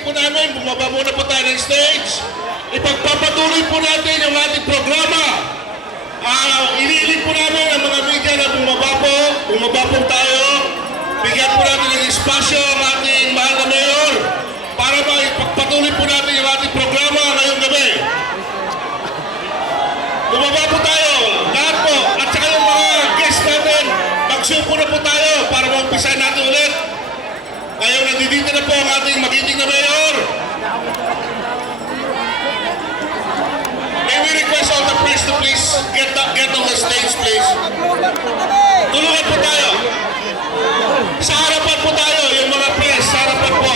maririnig po namin, bumaba muna po tayo ng stage. Ipagpapatuloy po natin yung ating programa. Iniilig po namin ang mga media na bumaba po tayo. Bigyan po natin ng espasyo ang ating mahal na mayor para ipagpatuloy po natin yung ating programa ngayong gabi. Bumaba po tayo, lahat po, at saka yung mga guests natin, magsuko na po tayo para mag-umpisa natin ulit. Ngayon, nandito na po ang ating magiting na mayor. May we request all the press to please get on the stage, please. Tulungan po tayo. Sa harapan po tayo, yung mga press, sa harapan po.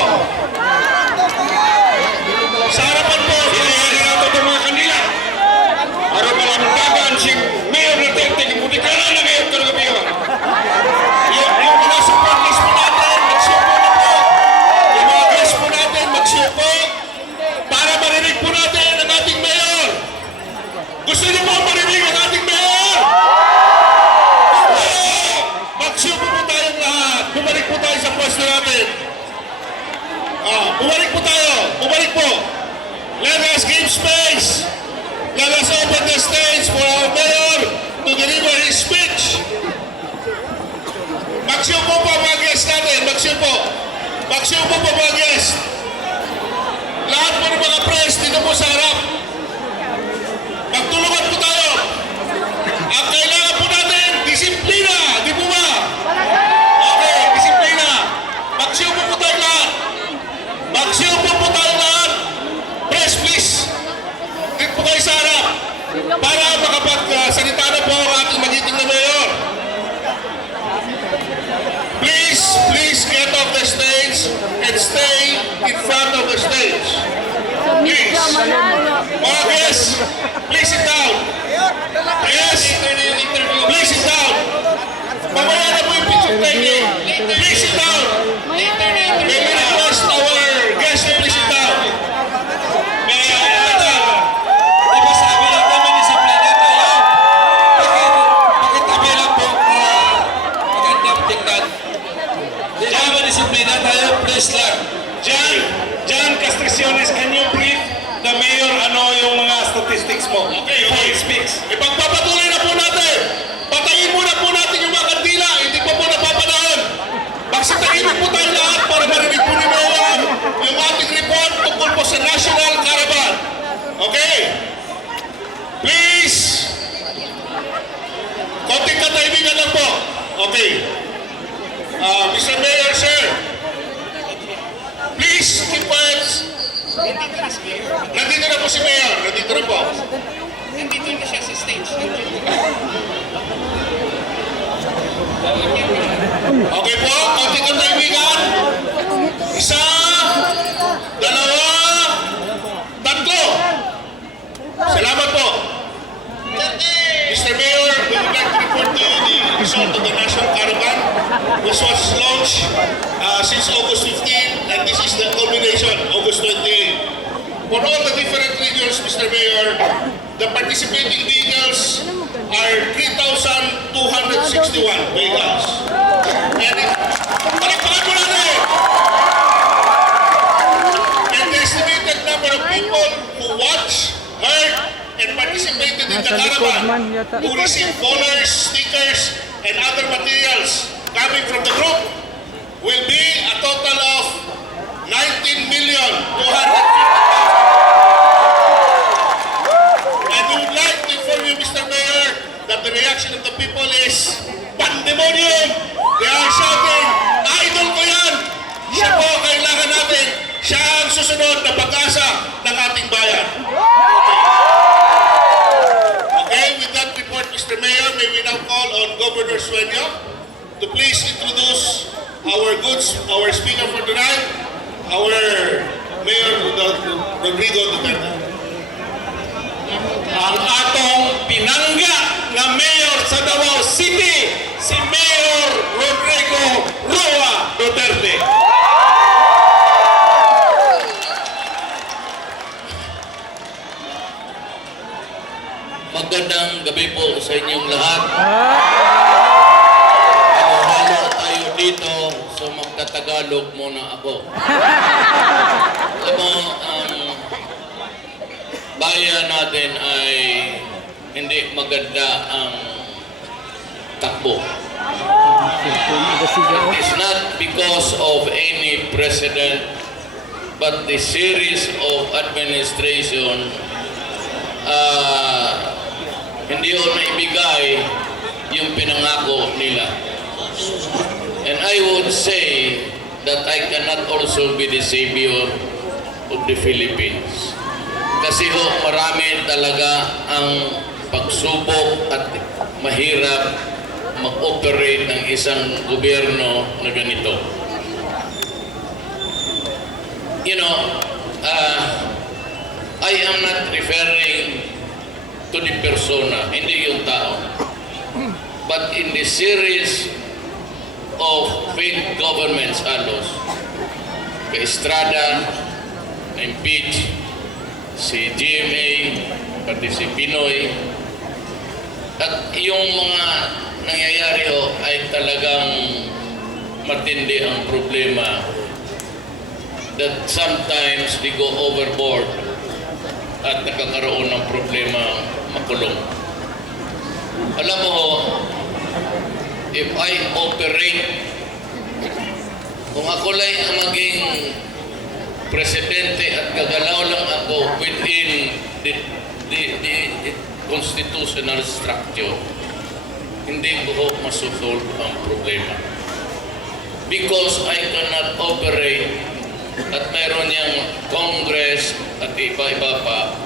Sa harapan po, hinahali natin itong mga kanila. Para malamdagan si Mayor Duterte, kiputi ka na ngayon ka ng mayor. Yung mga support list po natin, magsuko na po. Yung mga guest po natin, magsuko. Para marinig po natin ang ating mayor. Gusto niyo po marinig ang ating mayor? Magsuko po tayong lahat. Bumalik po tayo sa pwesto natin. Bumalik po tayo. Bumalik po. Let us give space. Let us open the stage for our mayor to deliver his speech. Magsuko po mga guest natin. Magsuko. Magsuko po mga guest. Lahat po ng mga press dito po sa harap. Magtulungan po tayo. Ang kailangan po natin, disiplina. Di po ba? Okay, disiplina. Magsuko po tayo lahat. Magsuko po tayo lahat. Press, please. Dito po kayo sa harap. Para makapagsalita na po ang ating magiting na mayor. Please get off the stage and stay in front of the stage. Please. Mga guests, please sit down. Yes, please sit down. Mamaya na po yung picture taking. Please sit down. May we request our guests to please sit down. Sabi lang naman, disiplina tayo. Pakitabi lang po magandang tingnan. Diyan, disiplina tayo, please lang. John Castriciones, can you brief the mayor yung mga statistics mo? Okay, Before he speaks. Ipagpapatuloy na po natin. Patayin muna po natin yung mga kandila. Hindi pa po napapanahon. Magsitahimik po tayo lahat para marinig po ni Mayor yung ating report tungkol po sa National Caravan. Okay? Please. Konting katahimikan lang po. Okay. Mr. Mayor, sir. Please, keep quiet. Nandito na po si Mayor. Nandito na po. Nandito na siya sa stage. Okay po, konting katahimikan. Isa, dalawa, tatlo. Salamat po. Mr. Mayor, we would like to report to you the result of the National Caravan, which was launched since August 15, and this is the culmination, August 28. For all the different regions, Mr. Mayor, the participating vehicles are 3,261 vehicles. And palakpakan mo natin! And the estimated number of people who watched, heard, and participated in the caravan, who received banners, stickers, and other materials coming from the group will be a total of 19,250,000. And we would like to inform you, Mr. Mayor, that the reaction of the people is pandemonium. They are shouting, idol ko yan! Siya po kailangan natin. Siya ang susunod na pag-asa ng ating bayan. Okay, with that report, Mr. Mayor, may we now call on Governor Sueño to please introduce our speaker for tonight, our Mayor Rodrigo Duterte. Ang atong pinangga na mayor sa Davao City, si Mayor Rodrigo Roa Duterte. Magandang gabi po sa inyong lahat. Halo tayo dito, so magtatagalog muna ako. bayan natin ay hindi maganda ang takbo. It is not because of any president, but the series of administration hindi ko naibigay yung pinangako nila. And I would say that I cannot also be the savior of the Philippines. Kasi ho, marami talaga ang pagsubok at mahirap mag-operate ng isang gobyerno na ganito. You know, I am not referring to the persona, hindi yung tao. But in the series of failed governments, Alos, kay Estrada, na-impeach, si GMA, pati si Pinoy, at yung mga nangyayari ho ay talagang matindi ang problema that sometimes they go overboard at nakakaroon ng problema makulong. Alam mo ho, if I operate, kung ako lang ang maging presidente at gagalaw lang ako within the constitutional structure, hindi ko ho masosolve ang problema. Because I cannot operate at mayroon niyang Congress at iba-iba pa,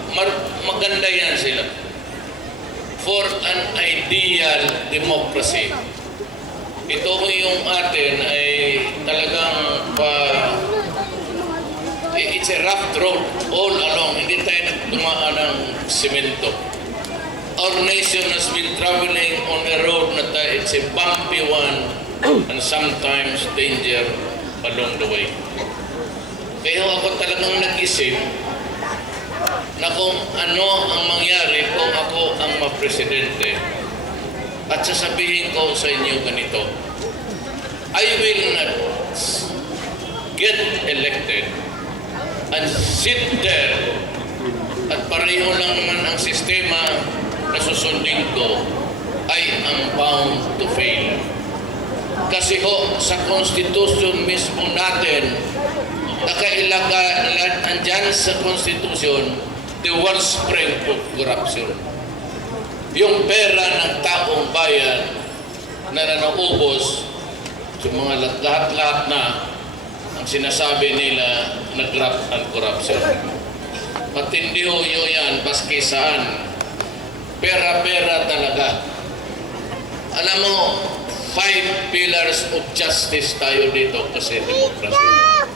maganda yan sila. For an ideal democracy, ito yung atin ay talagang it's a rough road all along. Hindi tayo nagdumaan ng simento. Our nation has been traveling on a road na it's a bumpy one and sometimes danger along the way. Kaya ako talagang nag-isip na kung ano ang mangyari kung ako ang mapresidente at sasabihin ko sa inyo ganito, I will not get elected and sit there at pareho lang naman ang sistema na susundin ko, I am bound to fail. Kasi ho, sa Constitution mismo natin, andyan sa Constitution, the wellspring of corruption. Yung pera ng taong bayan na naubos sa mga lahat-lahat na ang sinasabi nila na graft and corruption. Matindi ho yan, baski saan. Pera-pera talaga. Alam mo, 5 pillars of justice tayo dito kasi demokrasya.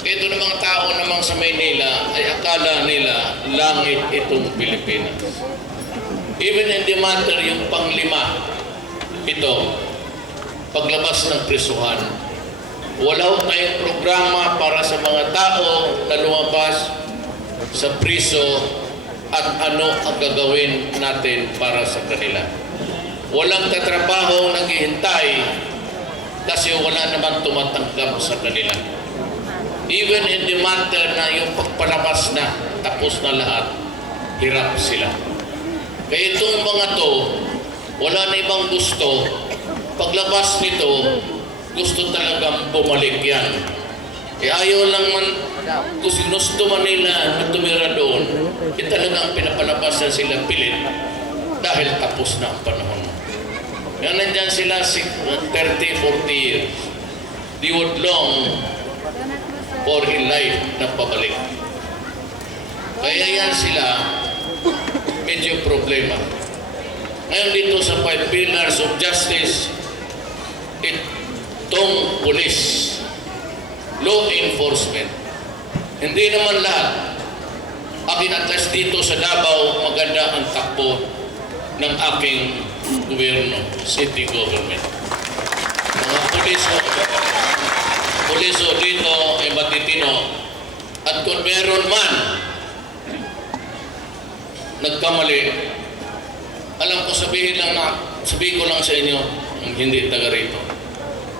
Ito ng mga tao namang sa Maynila ay akala nila langit itong Pilipinas. Even in the matter yung panglima, ito, paglabas ng prisuhan, wala tayong programa para sa mga tao na lumabas sa priso at ano ang gagawin natin para sa kanila. Walang tatrabaho naghihintay kasi wala naman tumatanggap sa kanila. Even in the matter na yung pagpalabas na, tapos na lahat, hirap sila. Kaya itong mga to, wala na ibang gusto. Paglabas nito, gusto talagang bumalik yan. Ayaw lang man, kung sinusto man nila na tumira doon, talagang pinapalabasan sila pilit dahil tapos na ang panahon. Yan nandyan sila 30, 40 years. They would long for a life na pabalik. Kaya yan sila medyo problema. Ngayon dito sa 5 pillars of justice, itong police, law enforcement, hindi naman lahat. Akin at least dito sa Davao, maganda ang takbo ng aking gobyerno, city government. Mga puliso dito ay matitino. At kung meron man nagkamali, alam ko sabihin ko lang sa inyo, hindi taga rito.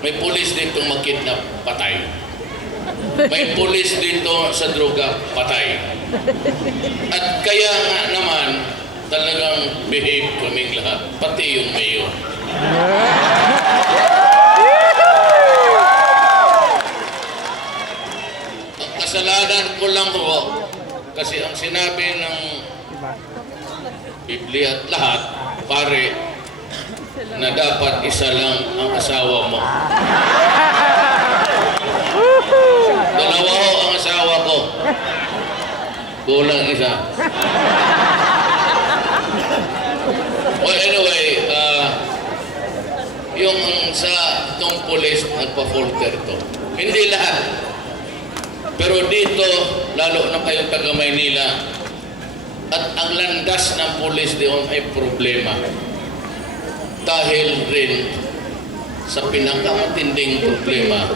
May pulis dito makidnap, patay. may pulis dito sa droga, patay. At kaya nga naman, talagang behave kaming lahat, pati yung mayor. Ang kasalanan ko lang po, kasi ang sinabi ng Biblia at lahat, pare, na dapat isa lang ang asawa mo. Dalawa ho ang asawa ko. Kulang isa. Well, anyway, yung sa itong police nagpa-folter to. Hindi lahat. Pero dito, lalo na kayong taga Maynila, at ang landas ng police doon ay problema. Dahil rin sa pinakamatinding problema,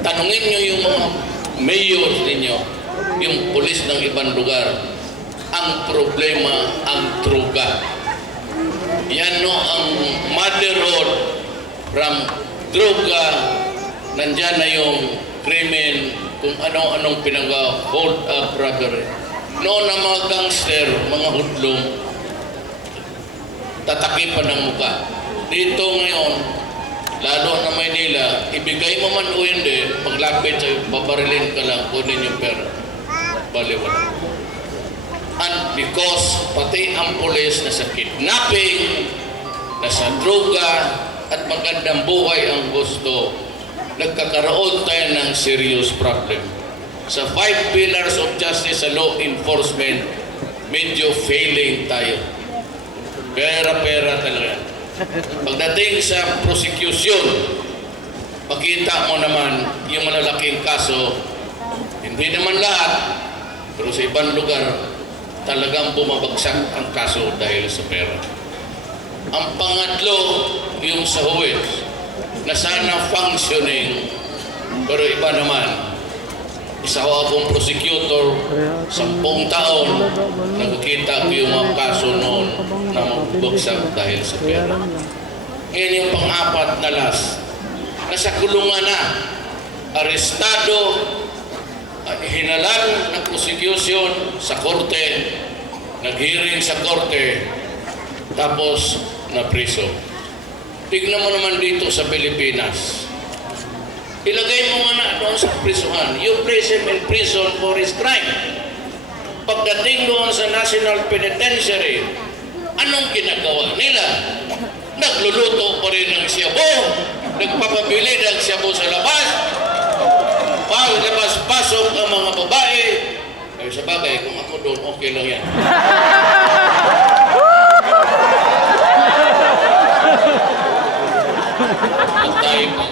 tanungin nyo yung mga mayor ninyo, yung pulis ng ibang lugar, ang problema, ang droga. Yan no, ang mother road from droga, nandyan na yung krimen, kung ano-anong pinag-hold up robbery. Noon ang mga gangster, mga hudlong, tatakipan ng muka. Dito ngayon, lalo na Maynila, ibigay mo man o hindi, paglapit sa'yo, babarilin ka lang, kunin yung pera. Baliwala. And because pati ang pulis na sa kidnapping, na sa droga, at magandang buhay ang gusto, nagkakaroon tayo ng serious problem. Sa 5 pillars of justice sa law enforcement, medyo failing tayo. Pera-pera talaga. Pagdating sa prosecution, makita mo naman yung malalaking kaso, hindi naman lahat, pero sa ibang lugar, talagang bumabagsak ang kaso dahil sa pera. Ang pangatlo, yung sa huwes, na sana functioning, pero iba naman. Isa ko akong prosecutor, 10 taon, nakikita ko yung mga kaso noon na magbagsak dahil sa pera. Ngayon yung pang-apat na last, nasa kulungan na, arestado, hinalan ng prosecution sa korte, nag-hearing sa korte, tapos na-priso. Tignan mo naman dito sa Pilipinas. Ilagay mo nga na doon sa prisuhan. You place him in prison for his crime. Pagdating doon sa National Penitentiary, anong ginagawa nila? Nagluluto pa rin ng siyabo, nagpapabili ng siyabo sa labas, paglabas-pasok ang mga babae. Ay sa bagay, kung ako doon, okay lang yan. Patay pa.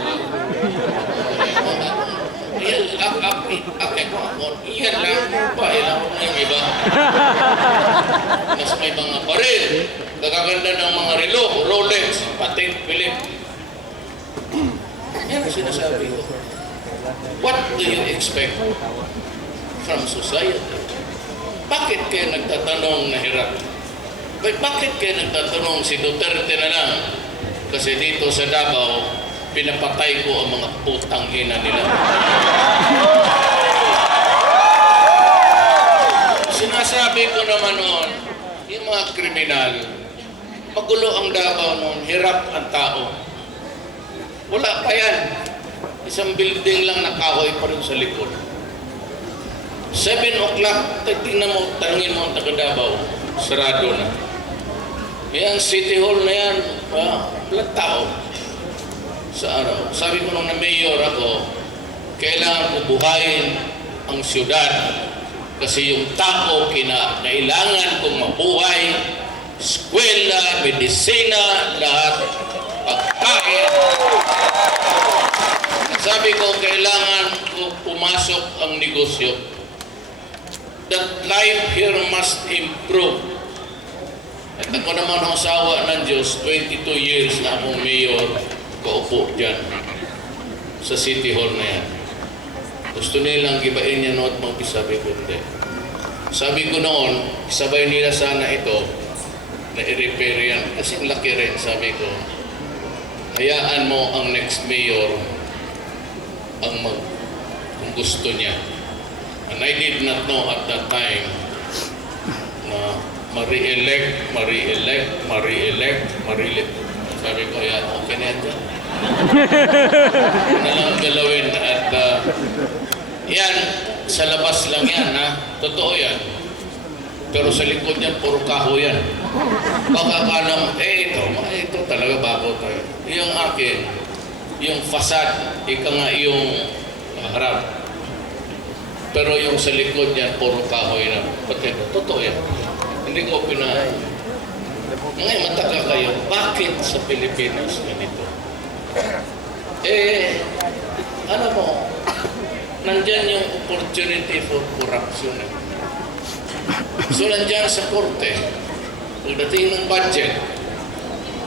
Iyan lang, pailang ko na yung iba. Nas may mga baril, kagaganda ng mga relo, Rolex, Patek Philippe. Yan ang sinasabi ko. What do you expect from society? Bakit kayo nagtatanong na hirap? Bakit kayo nagtatanong si Duterte na lang? Kasi dito sa Davao, pinapatay ko ang mga putang ina nila. Sinasabi ko naman noon, yung mga kriminal, magulo ang Davao noon, hirap ang tao. Wala pa yan. Isang building lang nakahoy pa rin sa likod. 7 o'clock, tingnan mo, tanungin mo ang taga Davao, sarado na. Yan, City Hall na yan, walang tao sa araw. Sabi ko nung na-mayor ako, kailangan ko buhayin ang siyudad kasi yung tao kinakailangan kong mabuhay, eskwela, medisina, lahat, pagkain. Sabi ko, kailangan ko pumasok ang negosyo. That life here must improve. At ako naman ang asawa ng Diyos, 22 years na akong mayor, kaupo dyan sa City Hall na yan. Gusto nilang gibain niya noon at sabi ko hindi. Sabi ko noon, sabay nila sana ito na i-repair yan. Kasi laki rin, sabi ko. Hayaan mo ang next mayor ang gusto niya. And I did not know at that time na ma-re-elect. Sabi ko, yan, okay na yan dyan. Ano na lang galawin at yan, sa labas lang yan, ha? Totoo yan. Pero sa likod niyan, puro kahoy yan. Baka akala mo, ito talaga bago tayo. Yung akin, yung facade, ika nga yung harap. Pero yung sa likod niyan, puro kahoy na. Pati, totoo yan. Hindi ko ngayon, mataka kayo, bakit sa Pilipinas ganito? Ano mo, nandyan yung opportunity for corruption. So, nandyan sa korte, pagdating ng budget,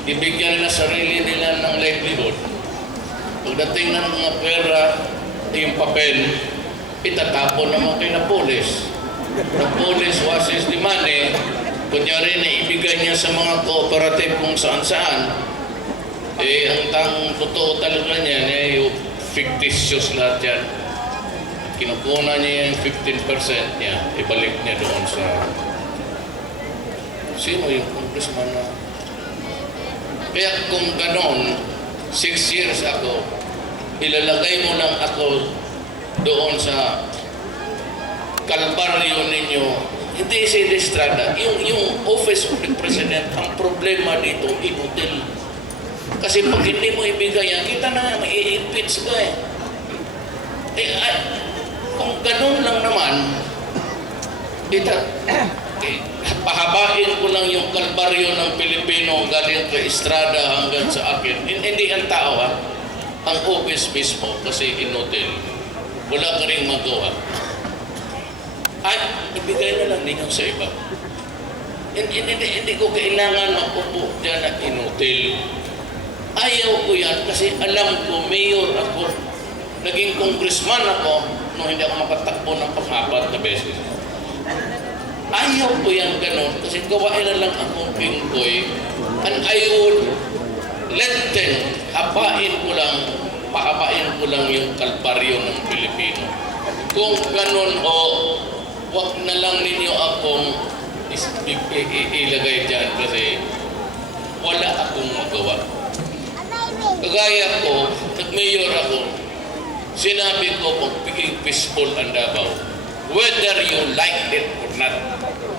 ibigyan nila sarili nila ng livelihood. Pagdating ng mga pera, yung papel, itatapon naman kayo na polis. The police washes the money, kunyari na ibigay niya sa mga cooperative kung saan-saan, ang totoo talaga niya, yung fictitious lahat yan. Kinukuha niya yung 15% niya, ibalik niya doon sa... Sino yung congressman na... Kaya kung ganon, 6 years ako, ilalagay mo lang ako doon sa kalbaryo ninyo, hindi si Estrada, yung Office of the President, ang problema dito, inutil. Kasi pag hindi mo ibigay yan, kita na nga, i-impeach ka kung ganun lang naman, pahabain ko lang yung kalbaryo ng Pilipino galing kay Estrada hanggang sa akin. Hindi ang tao, ang office mismo, kasi inutil. Wala ka rin magawa. At ibigay na lang ninyo sa iba. Hindi ko kailangan makupo dyan na inutil. Ayaw ko yan kasi alam ko, mayor ako, naging congressman ako nung hindi ako makatakbo ng pang-apat na beses. Ayaw ko yan ganun kasi gawain na lang akong pingkoy and I would let them pahabain ko lang yung kalbaryo ng Pilipino. Kung ganun wag na lang ninyo akong ilagay dyan kasi wala akong magawa. Kagaya ko, nag-mayor ako, sinabi ko kung piging peaceful ang Davao, whether you like it or not.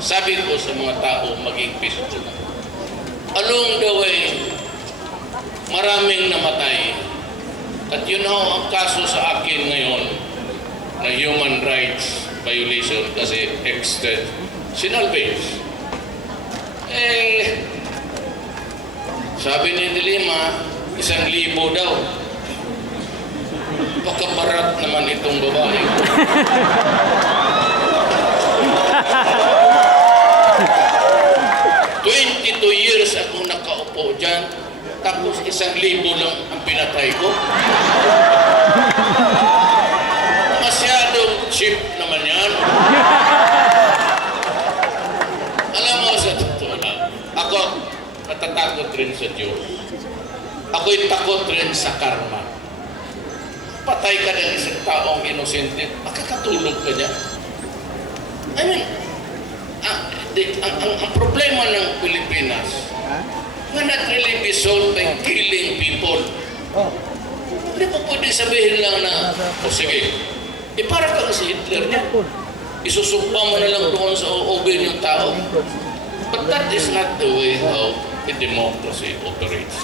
Sabi ko sa mga tao, maging peaceful. Along the way, maraming namatay. At yun ang kaso sa akin ngayon na human rights violation kasi extent sinalvage. Sabi ni Dilima, 1,000 daw. Pagkabarat naman itong babae. Years akong nakaupo dyan, tapos 1,000 lang ang pinatay ko. Masyadong cheap naman yan. Alam mo, sa totoo lang, ako natatakot rin sa Diyos. Ako'y takot rin sa karma. Patay ka ng isang taong inosente, makakatulog ka niya. I mean, ang problema ng Pilipinas nga not really be solved by killing people. Hindi po pwede sabihin lang na, sige, para ka si Hitler niya. Isusumpa mo na lang doon sa oobin yung tao. But that is not the way how a democracy operates.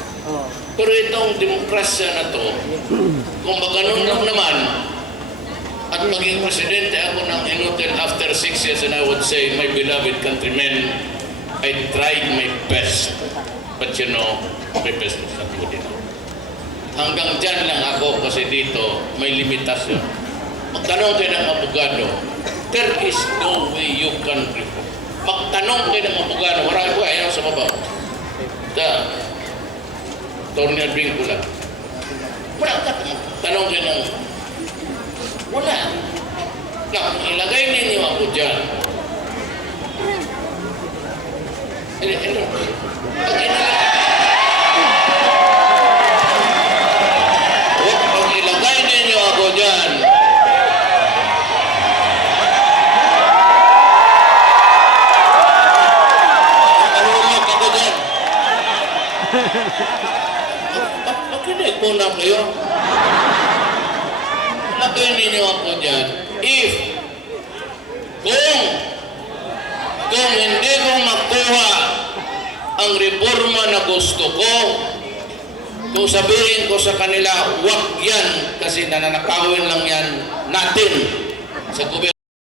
Pero itong demokrasya na to, kung ganun lang naman, at maging presidente ako ng inutil after 6 years, and I would say, my beloved countrymen, I tried my best. But you know, my best is not good enough. Hanggang dyan lang ako kasi dito may limitasyon. Magtanong kayo ng abogado, there is no way you can reform. Magtanong kayo ng abogado, marami ko ayaw sa baba. Attorney Advincula. Wala ka, tanong kayo ng wala. Na, ilagay ninyo ako dyan. Pag ilagay ninyo ako dyan, Makinig muna kayo. Lagay ninyo ako dyan. Kung hindi ko makuha ang reforma na gusto ko, kung sabihin ko sa kanila, wag yan kasi nananakawin lang yan natin sa gobyerno.